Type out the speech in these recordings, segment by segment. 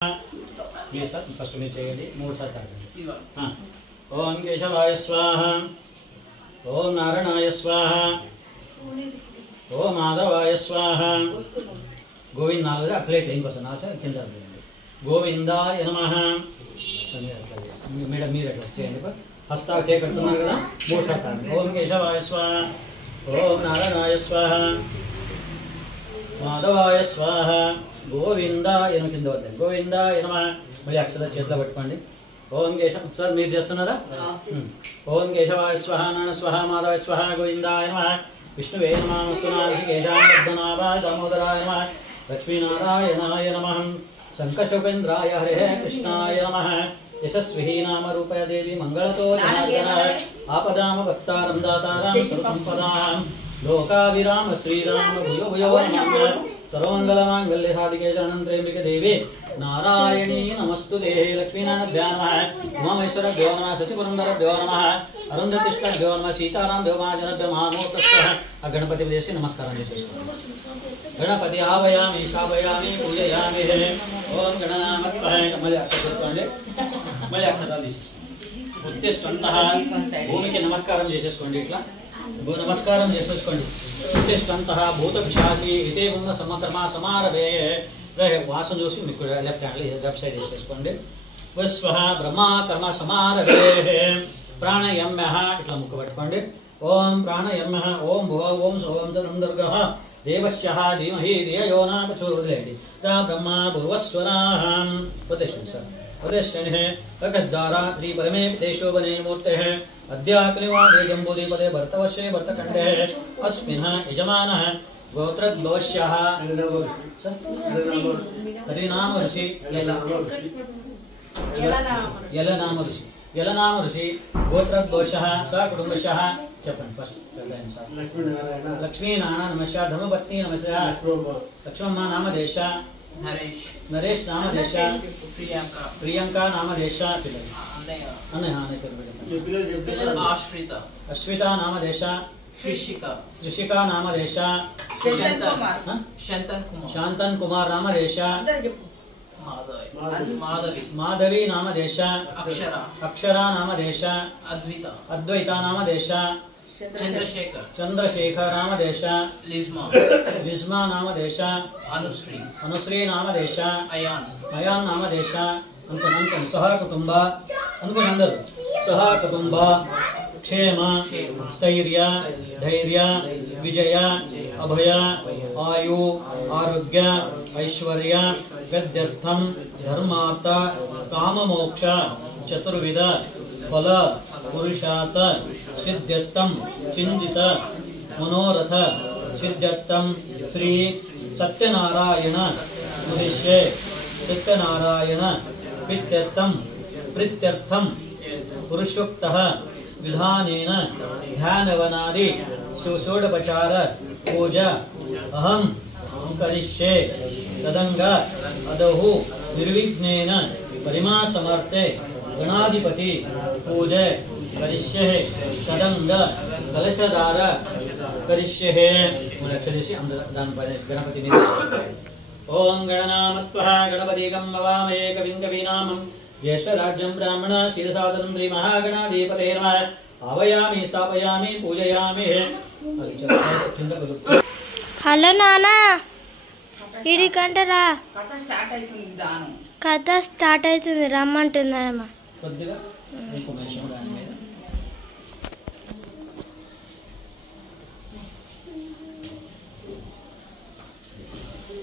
Please sir first में चाहिए mood साल हाँ ओम केशवाय स्वाहा ओम नारायणाय स्वाहा ओम माधवाय स्वाहा गोविंद नाग प्लेट इंकोसा ना किंद गोविंदाय नमः మేడం మీరు అట్లా చేయండి హస్తాలు చేకట్టున్నారు కదా మూడు సార్లు ఓం కేశవాయ స్వాహ ఓం నారాయణాయ స్వాహ మాధవాయ స్వాహ గోవిందాయ నమః కింద వద్దండి గోవిందాయ నమః మళ్ళీ అక్షరాలు చేతిలో పట్టుకోండి ఓం కేశవ సార్ మీరు చేస్తున్నారా ఓం కేశవాయ స్వాహ నారాయణ స్వాహ మాధవాయ స్వాహ గోవిందాయ నమః విష్ణువే నమః విష్ణునాథి కేశవాయ దామోదరాయ నమః లక్ష్మీనారాయణాయ నమః शंखशोपेन्द्राय हरे कृष्णाय नमः यशस्वी नाम रूपय देवी मंगलतो जनार्दन आपदाम भक्तारं दातारं सर्वसंपदां लोकाभिराम श्रीराम भूयो भूयो नमः सर्वमंगलमांगल्ये साधिके शरणं देवी नारायणी नमस्तुते लक्ष्मीनारायणाभ्यां नमः उमामेश्वराभ्यो नमः सचिपुरन्दराभ्यो नमः अरुन्धतिष्ठाभ्यो नमः सीतारामभ्यो महाजनाभ्यो महामूर्तस्थः गणपति देशे नमस्कारं गणपति आवयामि शावयामि पूजयामि ओम गणनामत्वाय मले अक्षराలు మళ్ళీ అక్షరాలు ఉత్తేష్టంతః భూమికి నమస్కారం చేసేసుకోండి ఇట్లా నమస్కారం చేసేసుకోండి ఉత్తేష్టంతః భూత పిశాచి ఇతే ఉన్న సమకర్మ సమారభే వాసం చూసి మీకు లెఫ్ట్ హ్యాండ్ లెఫ్ట్ సైడ్ వేసేసుకోండి విశ్వః బ్రహ్మ కర్మ సమారభే ప్రాణాయామః ఇట్లా ముక్కు పట్టుకోండి ఓం ప్రాణాయామః ఓం భువ ఓం ఓం సనం దుర్గః देवस्यः धीमहि धियो यो न प्रचोदयात् ता ब्रह्मा भुवस्वराः उपदेशः उपदेशः तकद्वारा श्री परमे पितेशो वने मूर्तेः अद्याकलिवादे जम्बूदीपदे भर्तवशे भर्तखण्डे अस्मिन् यजमानः गोत्रद्वश्यः हरिनाम ऋषि यलनाम ऋषि यलनाम ऋषि गोत्रद्वश्यः स कुटुम्बशः చెప్పండి ఫస్ట్ లక్ష్మీ నారాయణ నమస్య ధర్మపత్ని నమస్య లక్ష్మమ్మ నామదేశ నరేష్ నరేష్ నామదేశ ప్రియాంక నామదేశ పిల్లలు అన్నయ్య ఆశ్రిత అశ్విత నామదేశ శ్రీషిక నామదేశ శాంతన్ కుమార్ నామదేశ माधवी नामदेश अक्षरा नामदेश अद्वैता नामदेश चंद्रशेखर नामदेश लिस्मा नामदेश अनुश्री नामदेश अयान नामदेश अंकन सह कुटुंब अंदर सह कुटुंब क्षेम स्थैर्य धैर्य विजय अभय आयु आरोग्य ऐश्वर्य गद्यर्थम धर्मार्थ काममोक्ष चतुर्विध फल पुरुषार्थ सिद्ध्यर्थम चिंतित मनोरथ सिद्ध्यर्थम श्री सत्यनारायण उद्देश्य सत्यनारायण प्रीत्यर्थम पुरुषोक्तः विधानेन ध्यानवनादि षोडोपचार पूजा अहम करिष्ये तदंग अदहु निर्विघ्नेन परिमा समर्थे गणाधिपति पूजे करिष्ये तदंग कलशधार करिष्ये गणपति ओम गणनामत्वः गणपतिगं भवामहे कविं कवीनामं ज्येष्ठराज्यं ब्राह्मण शिरसादनं श्री महागणाधिपते नमः आवायामि स्थापयामि पूजयामि హలో నానా ఇడి కంటరా కథ స్టార్ట్ అవుతుంది రమ్మంటున్నారమ్మా కొద్దిగా ఇన్ఫర్మేషన్ దాని మీద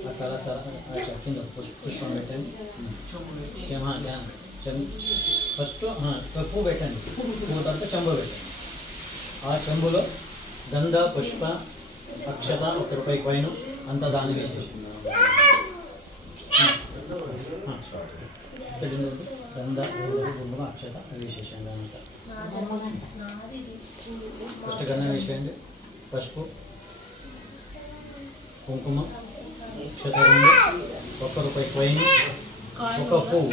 అక్కడ కింద పుష్పం పెట్టండి ఫస్ట్ పువ్వు పెట్టండి పువ్వు తర్వాత చెంబు పెట్టండి ఆ చెంబులో గంధ పుష్ప అక్షత ₹1 కాయిన్ అంతా దాన్ని వేసేసి గంధ కుంకుమ అక్షత వేసేసండి అంతా ఫస్ట్ గంధం వేసేయండి పసుపు కుంకుమ అక్షత ₹1 కాయిన్ ఒక పువ్వు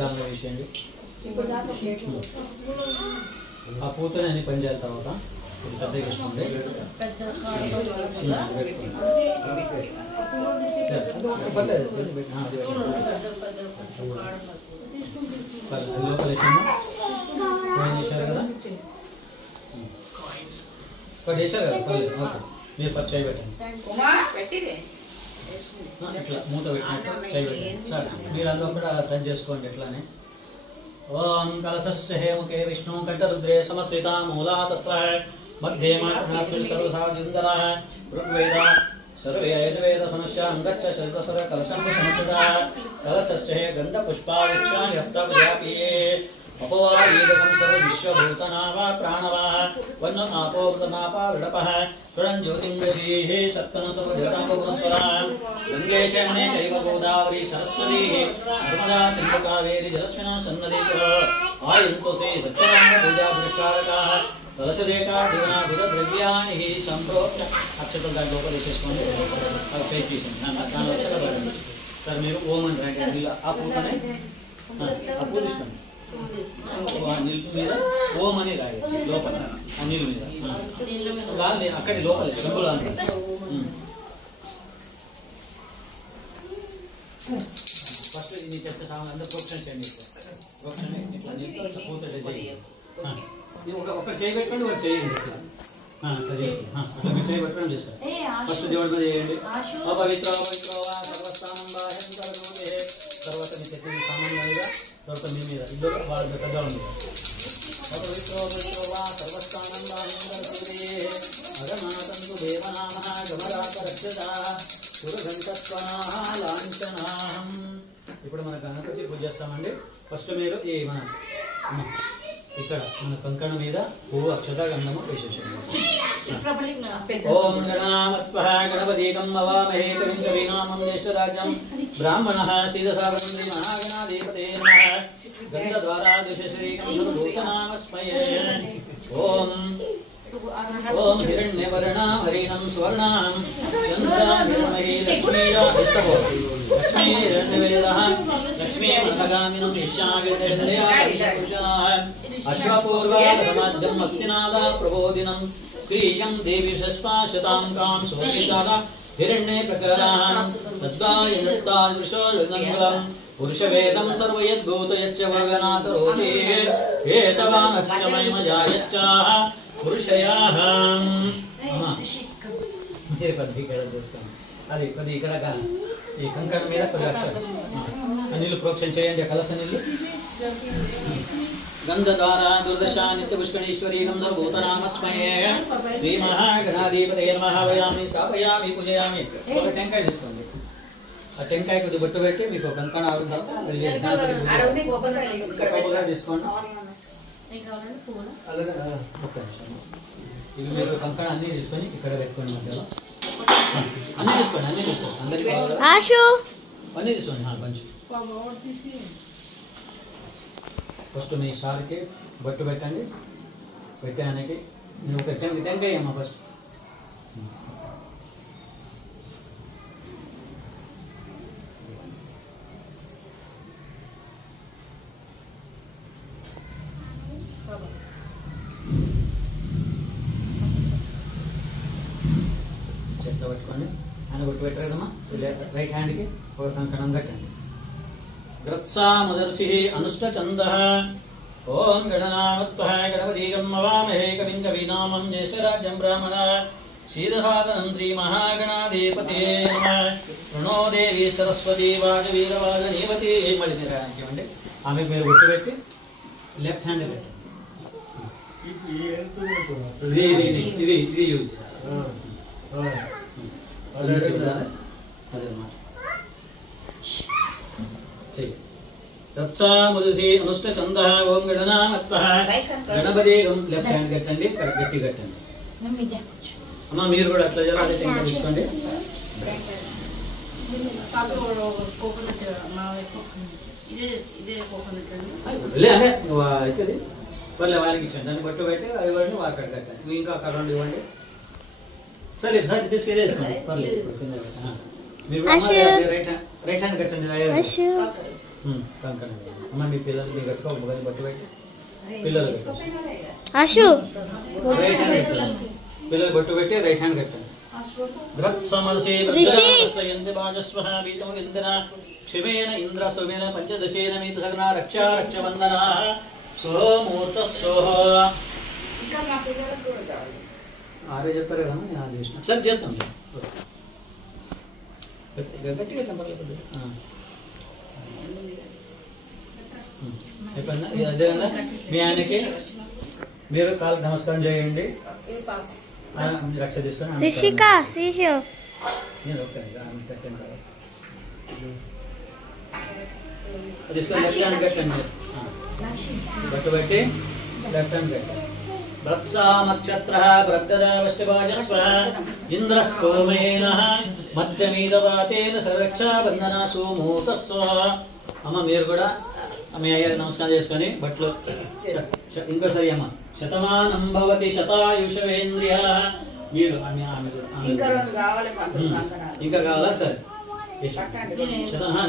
దానిలో వేసేయండి ఆ పూతని అన్ని పని చేయాలి. తర్వాత ఇది పెద్దగా వేసుకోండి. లోపల వేసాము. ఏం చేశారు కదా, ఒకటి వేసారు కదా పర్లేదు. ఓకే, మీరు ఫస్ట్ చేయి పెట్టండి. ఇట్లా మూత పెట్టినట్టు చేయి పెట్టండి. మీరు అందులో కూడా టచ్ చేసుకోండి ఎట్లానే. ఓం కలశస్య హేముకే విష్ణు కంఠరుద్రే సమశ్రితా మూలా తత్వ మధ్యే మాత్రనాక్షి సర్వసాదిందర ఋగ్వేద సర్వే యజుర్వేద సమస్యాం గచ్చ శస్త్రసర కలశం సముద్ర కలశస్య గంధ పుష్పావిచ్ఛాయస్తవ్యాపియే అపవాదీదకం సర్వ విశ్వభూతనావా ప్రాణవా వన్న ఆపోవృతనాపా విడపః తుడం జ్యోతింగశీః సత్పన సర్వజటాంగగుణస్వరా గంగే చరణే చైవ గోదావరి సరస్వతీ నర్మదా సింధు కావేరి జలస్మినా సన్నదీకుర ఆయంతు శ్రీ సత్యనారాయణ పూజా పురస్కారకాః కలశదేకా దివనా బుధ ద్రవ్యాని సంప్రోక్త అక్షతలు దాంట్లో వేసేసుకోండి. అవి చేయి తీసింది దాని అక్షతలు సార్ మీరు ఓం అని రాయండి. ఆ పూటనే ఆ పూట తీసుకోండి. నీళ్ళు మీద ఓం అని రాయండి లోపల. ఆ నీళ్ళ మీద గాలి అక్కడి లోపల చెంబులు అంటారు. ఫస్ట్ ఇది చర్చ సామాన్ అందరూ ప్రోక్షణ చేయండి. ప్రోక్షణ ఇట్లా నీళ్ళు పూత ఒక చేయి పెట్టుకోండి, ఒక చేయండి ఇట్లా అట్లా చేయండి. అట్లా మీరు చేయి పెట్టుకోవడం చేస్తారు. ఫస్ట్ దేవుడి మీద చేయండి. అపవిత్ర సర్వస్థానం తర్వాత మీ తెచ్చిన సామాన్య మీద తర్వాత మీ మీద ఇద్దరు వాళ్ళ పెద్దవాళ్ళ మీద అపవిత్ర సర్వస్థానం అగనాథంతు దేవనామ గమరాత రక్షత లాంఛనాహం. ఇప్పుడు మన గణపతి పూజ చేస్తామండి. ఫస్ట్ మీరు ఈ మన ఇక్కడ మన కంకణ మీద పువ్వు అక్షత గంధము వేసేసాము. ఓం గణామత్వః గణపతికం నవామహే కవిం కవీనామం జ్యేష్ఠరాజం బ్రాహ్మణః శ్రీదశావరంద్రి మహాగణాధిపతే నమః గంధద్వారా దిశశ్రీకం సర్వభూతనామస్మయే. ఓం ఓం హిరణ్యవర్ణాం హరిణం స్వర్ణాం చంద్రాహిరణమయీ లక్ష్మీరా లక్ష్మీ హిరణ్యవేదః లక్ష్మీ మందగామినం ఇష్యావిర్దయాః అశ్వపూర్వాధమాజ్యం మస్తినాదా ప్రబోధినం శ్రీయం దేవి షష్పాశతాం కాం సువర్షితాదా హిరణ్యే ప్రకరాం తద్వాయనత్తాదృశోగంగలం పురుషవేదం సర్వయద్భూతయచ్చ వర్గనాకరోతి ఏతవానస్య మహిమజాయచ్చాః పురుషయాః. మీరు కొద్ది ఇక్కడ చూసుకోండి. అది కొద్ది ఇక్కడ ఈ కంకణ మీద కొద్ది అక్షరం నీళ్ళు ప్రోక్షణ చేయండి. కలస నీళ్ళు గంధద్వారా దుర్దశా నిత్య పుష్కణీశ్వరీనం సర్వభూతనామస్మయే శ్రీ మహాగణాధిపతే నమః. వయామి స్థాపయామి పూజయామి. ఒక టెంకాయ తీసుకోండి. ఆ టెంకాయ కొద్ది బొట్టు పెట్టి మీకు కంకణ తీసుకోండి. ఇది మీరు కంకణ అన్ని తీసుకొని ఇక్కడ పెట్టుకోండి. మధ్యలో అన్ని తీసుకోండి. అన్ని తీసుకోండి. అందరికి అన్ని తీసుకోండి. కొంచెం ఫస్ట్ మీ సార్కి బొట్టు పెట్టండి. పెట్టడానికి నేను ఒక టెంకాయ అమ్మా ఫస్ట్. చేతిలో పెట్టుకోండి. ఆయన బొట్టు పెట్టారు కదమ్మా. రైట్ హ్యాండ్కి ఒక కంకణం కట్టండి. గ్రత్సాముదర్శి అనుష్టచందః. ఓం గణనామత్వః గణపతికం నవామహే కవిం కవీనామం జ్యేష్ఠరాజం బ్రాహ్మణः శ్రీదశాదనం శ్రీ మహాగణాధిపతే నమః. ప్రణో దేవి సరస్వతి వాగవీరవాగనీవతి. మళ్ళీ నిరాయండి. ఆమె పేరు బొట్టు పెట్టి లెఫ్ట్ హ్యాండ్ పెట్టండి. ఇది ఇది యూజ్ అదన్నమాట. తత్సాముదసి అనుష్టచందః. ఓం గణనామత్వః గణపతికం. లెఫ్ట్ హ్యాండ్ కట్టండి. గట్టి కట్టండి. అమ్మా మీరు కూడా అట్లా జరగాలి. టెంకాయ తీసుకోండి. అవుతుంది వాళ్ళ వాళ్ళకి ఇచ్చండి. దాన్ని బట్టు పెట్టి అది ఇవ్వండి. అక్కడ కట్టండి. మీ ఇంకా అక్కడ రెండు ఇవ్వండి. సరే సార్ తీసుకెళ్ళి వేసుకోండి. పర్లేదు. మీరు రైట్ హ్యాండ్ కట్టండి. కంకణ అమ్మ మీ పిల్లలు మీ కట్టుకో. బట్టు పెట్టి పిల్లలు అశు రైట్ హ్యాండ్ పెట్టండి. పిల్లలు బొట్టు పెట్టి రైట్ హ్యాండ్ పెట్టండి. క్షిమేన ఇంద్ర స్తుమేన పంచదశేన మీత సగన రక్షా రక్షబంధన సోమూర్త సోహ. ఆరే చెప్పారు కదా యాద చేసిన సరే చేస్తాం సార్. గట్టిగా కనపడలేదు. అయిపోయిందా? అదే కదా మీ ఆయనకి మీరు కాలు నమస్కారం చేయండి. రక్ష తీసుకొని రిషిక సీహ్యో తీసుకొని లెఫ్ట్ హ్యాండ్ కట్టండి. బట్టు పెట్టి లెఫ్ట్ హ్యాండ్ కట్టండి. వత్సానక్షత్ర భక్తదావష్టిభాజస్వ ఇంద్రస్తోమేన మధ్యమీదవాతేన సర్వక్షాబంధన సోమూతస్వ. అమ్మ మీరు కూడా మీ అయ్యారు నమస్కారం చేసుకొని బట్లు ఇంకోసారి అమ్మ. శతమానం భవతి శతాయుషవేంద్రియ. మీరు ఇంకా కావాలా సార్?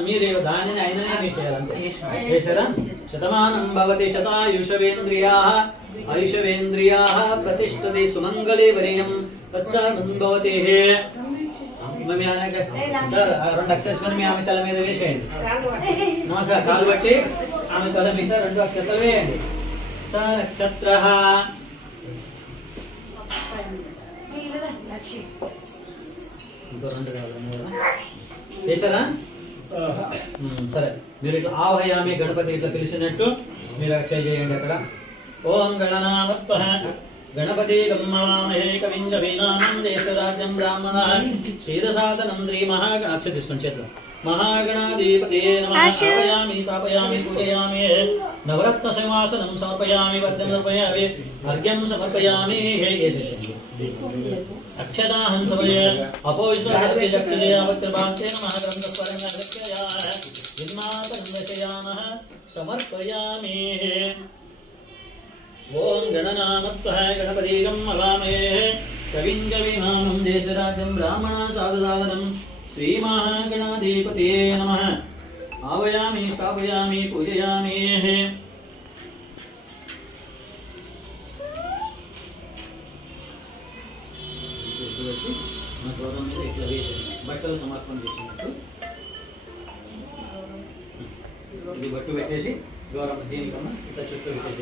మీరు దానిని ఆయననే మీరు చేయాలంటే చేశారా? శతమానం భవతి శతాయుషవేంద్రియా ఆయుషవేంద్రియా ప్రతిష్టతి సుమంగళే వరేయం తత్సర్వతి. మీ ఆయన సార్ 2 అక్షరాలు మీ ఆమె తల మీద వేసేయండి. నమస్కారం కాలు బట్టి ఆమె తల మీద 2 అక్షరాలు వేయండి. స నక్షత్ర ఇంకో 2 కావాలి చేశారా? సరే మీరు ఇట్లా ఆవయామి గణపతి ఇట్లా పిలిచినట్టు మీరు అక్షయ చేయండి అక్కడ. ఓం గణనామత్వ గణపతి గమ్మామహే కవిం కవీనామం దేశరాజ్యం బ్రాహ్మణ క్షీరసాదనం శ్రీ అక్ష తీసుకోండి చేతిలో. మహాగణాధిపతయే నమః. ఆపయామి స్థాపయామి పూజయామి నవరత్న సింహాసనం సమర్పయామి వద్యం సమర్పయామి అర్ఘ్యం సమర్పయామి. అక్షదాహం సమయ అపోషయామి. ఓం గణనామత్వ గణపతిగం అవామహే కవిం కవీనామం దేశరాజ్యం బ్రాహ్మణ సాధుసాధనం శ్రీ మహాగణాధిపతయే నమః. ఆవయామి స్థాపయామి పూజయామి. బట్టలు సమర్పణ చేసినట్టు ఇది బట్టు పెట్టేసి గౌరవం దీనికన్నా ఇట్లా చుట్టూ పెట్టేసి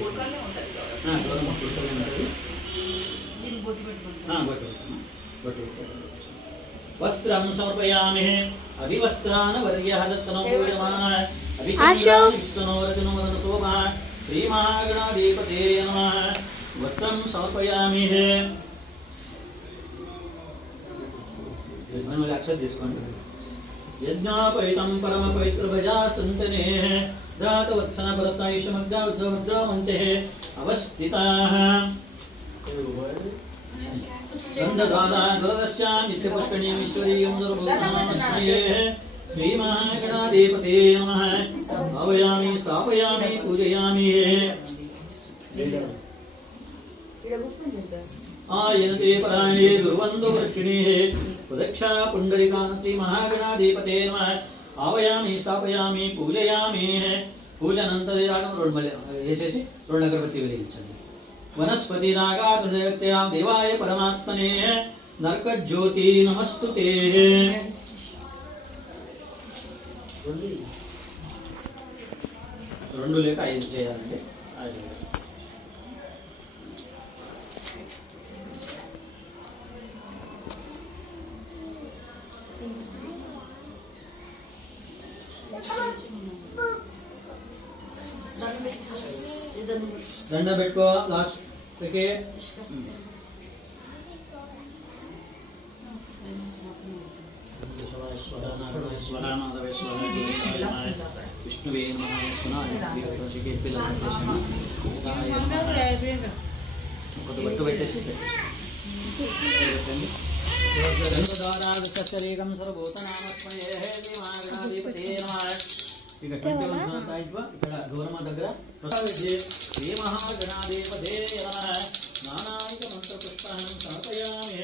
గౌరవం ఉంటుంది. బట్టు వస్త్రం సమర్పయామి. అభివస్త్రాన వర్యః దత్తనో పూజమానః అభిచంద్రో రచనో శోభా శ్రీ మహాగణాధిపతయే నమః. వస్త్రం సమర్పయామి. మళ్ళీ అక్షర తీసుకోండి. యజ్ఞాపవితం పరమ పవిత్ర భజా సంతనే ధాతవత్సన పరస్థాయుషమగ్రావద్రవంతే అవస్థితాః. శ్రీ మహాగణాధిపతయే నమః. ఆవయామి స్థాపయామి పూజయామి. ఆయనతే పరాయణే గురువందు వృష్ణి ప్రదక్షా పుండరీకాన్ శ్రీ మహాగణాధిపతయే నమః. ఆవయామి స్థాపయామి పూజయామి. పూజనంతరే రాగం 2 మళ్ళీ వేసేసి 2 అగరబత్తి వెలిగించండి. వనస్పతి నాగాత్మజగత్యాం దేవాయ పరమాత్మనే నరకజ్యోతి నమస్తుతే. 2 లేక 5 చేయాలండి. దండ పెట్టుకో లాస్ట్ ఓకే. విష్ణువే బట్టు పెట్టేసి ఇక 21 తాయిత్వ ఇక్కడ గౌరమ్మ దగ్గర శ్రీ మహాగణాధిపతే నానాయిక మంత్ర పుష్పాన్ని సమర్పయామి.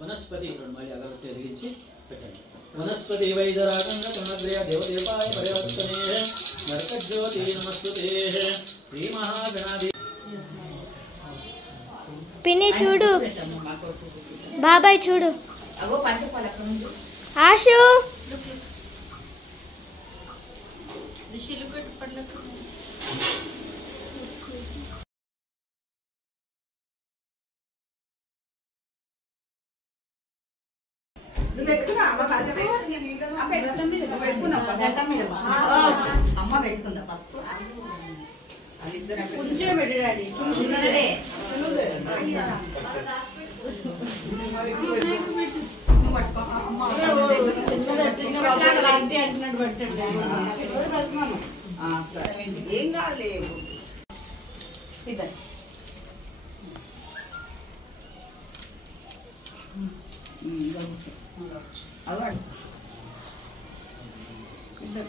వనస్పతి మళ్ళీ అగరబత్తి వెలిగించి పెట్టండి. వనస్పతి వైదరాగంగ సమగ్రయ దేవదేవాయ పరివర్తనే నరకజ్యోతి నమస్తుతే. శ్రీ మహాగణాధిపతి పిన్ని చూడు, బాబాయ్ చూడు, ఆశు అమ్మ పెట్టుకుందా పసుపు ఏం కావాలి ఇద్దరు అవాడు ఇద్దరు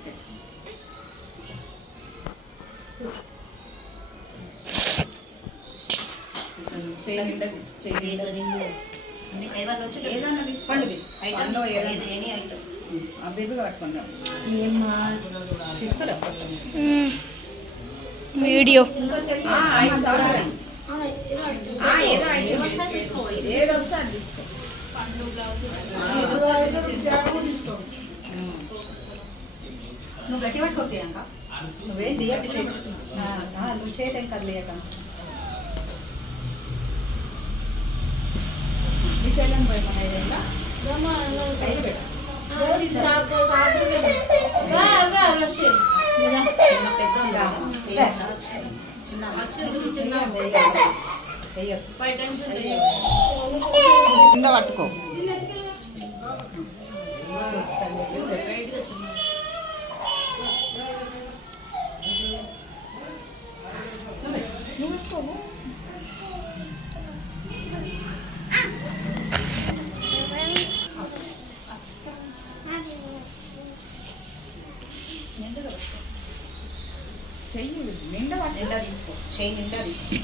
వీడియో నువ్వు గట్టి పట్టుకో ప్రియాంక నువ్వేం దిగట్టి నువ్వు చేతేం కదలేక మీ చెల్లెని పోయి మన ఐదేళ్ళ ఐదు పెట్ట కింద పట్టుకో చెయ్యి నిండా నిండా తీసుకో చెయ్యి నిండా తీసుకో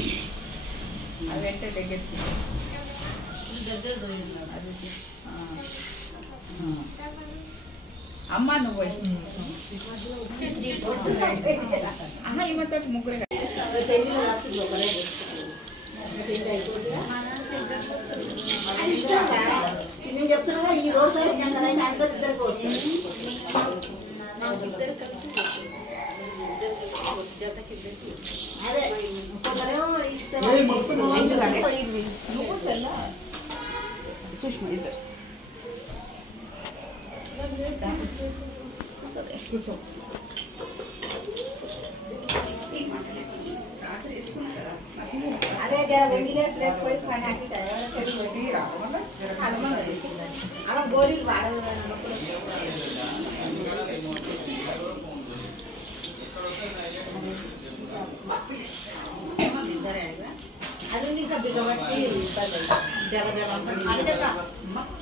అవి అంటే దగ్గరికి అమ్మ నువ్వు ఆహా ఈమెతో ముగ్గురు నేను చెప్తున్నా ఈ రోజు అదే నువ్వు చెల్ల సుష్మా ఇద్దరు అదే వెండిలేసి లేకపోయి పని అలా గోళీలు వాడదు అది ఇంకా బిగబట్టి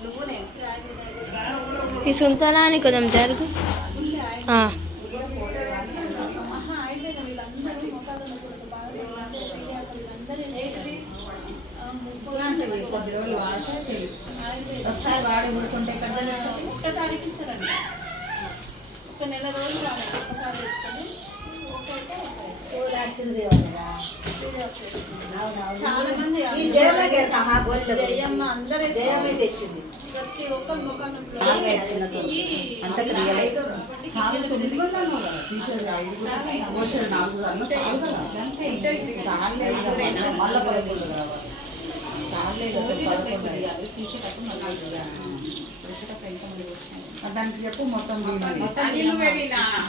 నువ్వునే ఈ సుంతలాని కొద్దాం జరుగు. ఒకసారి వాడి ఊరుకుంటే ఒక నెల రోజులు ఒకసారి తెచ్చుకొని చాలా మంది జయమ్మ అందరూ తెచ్చింది ప్రతి ఒక్కరు ముఖం దానికి చెప్పు మొత్తం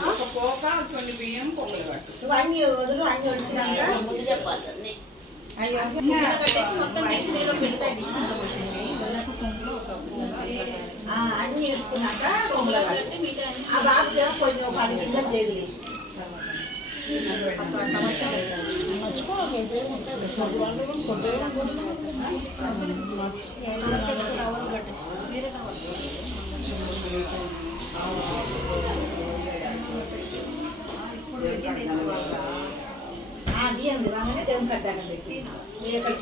ఒక పోక కొన్ని బియ్యం పొగలు పట్టు నువ్వు అన్ని వదులు అన్ని వచ్చినాక ముందు చెప్పాలి అన్ని వేసుకున్నాక పొంగులు కట్టి ఆ బాబు కొన్ని 10 గింజలు చేయలేదు బియ్యం రాగానే దేవుని కట్టాను పెట్టి మీరు ఎక్కడ